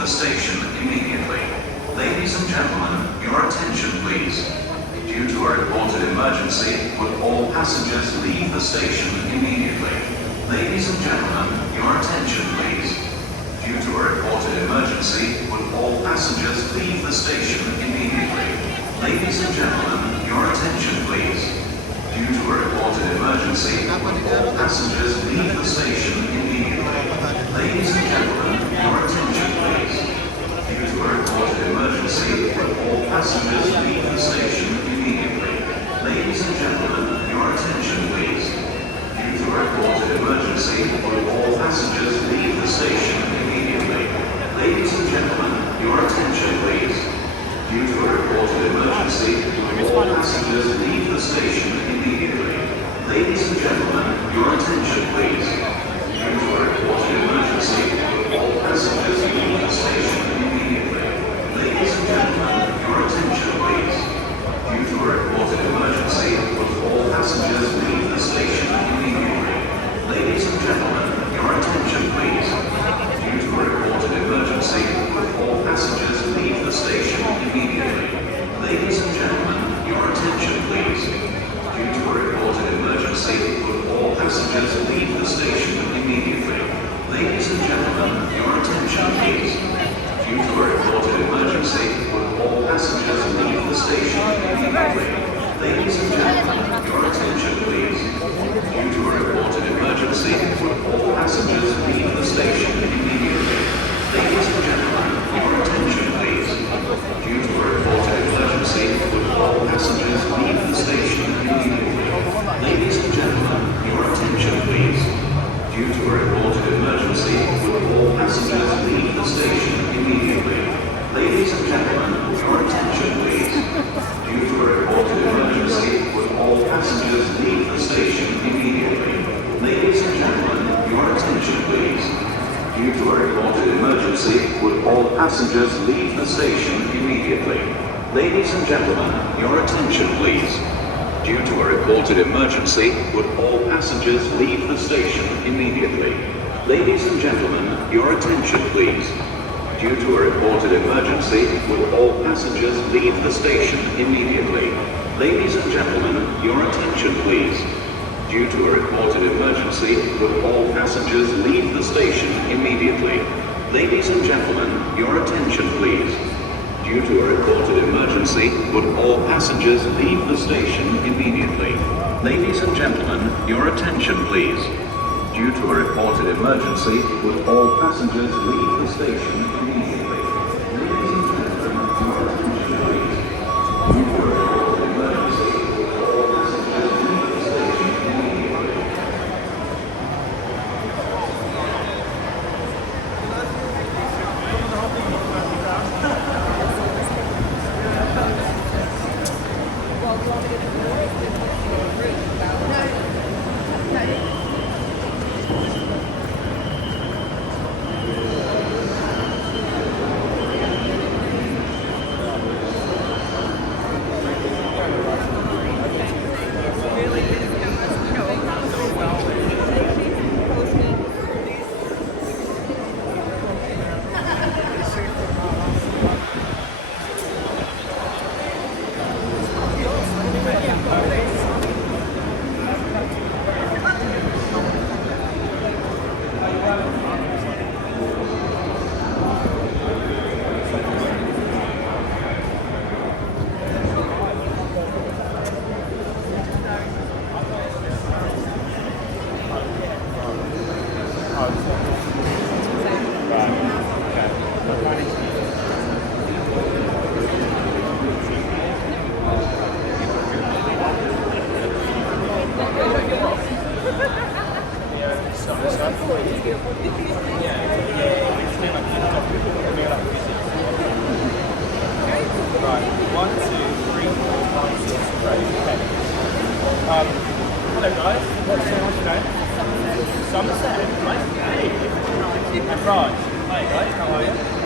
the station immediately. Ladies and gentlemen, your attention please. Due to a reported emergency, would all passengers leave the station immediately? Ladies and gentlemen, your attention please. Due to a reported emergency, would all passengers leave the station immediately? Ladies and gentlemen, your attention please. Due to a reported emergency, would all passengers leave the station immediately? Ladies and gentlemen, your attention please. Due to a reported emergency, would all passengers leave the station immediately? Ladies and gentlemen, your attention please. Due to a reported emergency, would all passengers leave the station immediately? Ladies and gentlemen, your attention please. Due to a reported emergency, would all passengers leave the station immediately? Ladies and gentlemen, your attention please. Due to a reported emergency, would all passengers leave the station immediately? Ladies and gentlemen, your attention please. Due to a reported emergency, would all passengers leave the station immediately? Ladies and gentlemen, your attention please. Due to a reported emergency, would all passengers leave the station immediately? Ladies and gentlemen, your attention please. Due to a reported emergency, would all passengers leave the station immediately? Ladies and gentlemen, your attention please. Due to a reported emergency, would all passengers leave the station immediately? Ladies and gentlemen, your attention please. Due to a reported emergency, would all passengers leave the station immediately? Ladies and gentlemen, your attention please. Due to a reported emergency, would all passengers leave the station immediately? Ladies and gentlemen, your attention please. Due to a reported emergency, would all passengers leave the station immediately? Ladies and gentlemen, your attention please. Due to a reported emergency, would all passengers leave the station immediately? Ladies and gentlemen, your attention please. Due to a reported emergency, would all passengers leave the station immediately? Ladies and gentlemen, your attention please. Due to a reported emergency, would all passengers leave the station immediately? Ladies and gentlemen, your attention please. Due to a reported emergency, would all passengers leave the station immediately? Ladies and gentlemen, your attention please. Due to a reported emergency, would all passengers leave the station immediately? Ladies and gentlemen, your attention please. Due to a reported emergency, would all passengers leave the station immediately? Ladies and gentlemen, your attention please. Due to a reported emergency, would all passengers leave the station immediately? Ladies and gentlemen, your attention please. Due to a reported emergency, would all passengers leave the station immediately? Right, 1, 2, 3, 4, 5, 6, great, okay. Hello guys, what's your name? Somerset, right? Hey, right. Hi guys, how are you?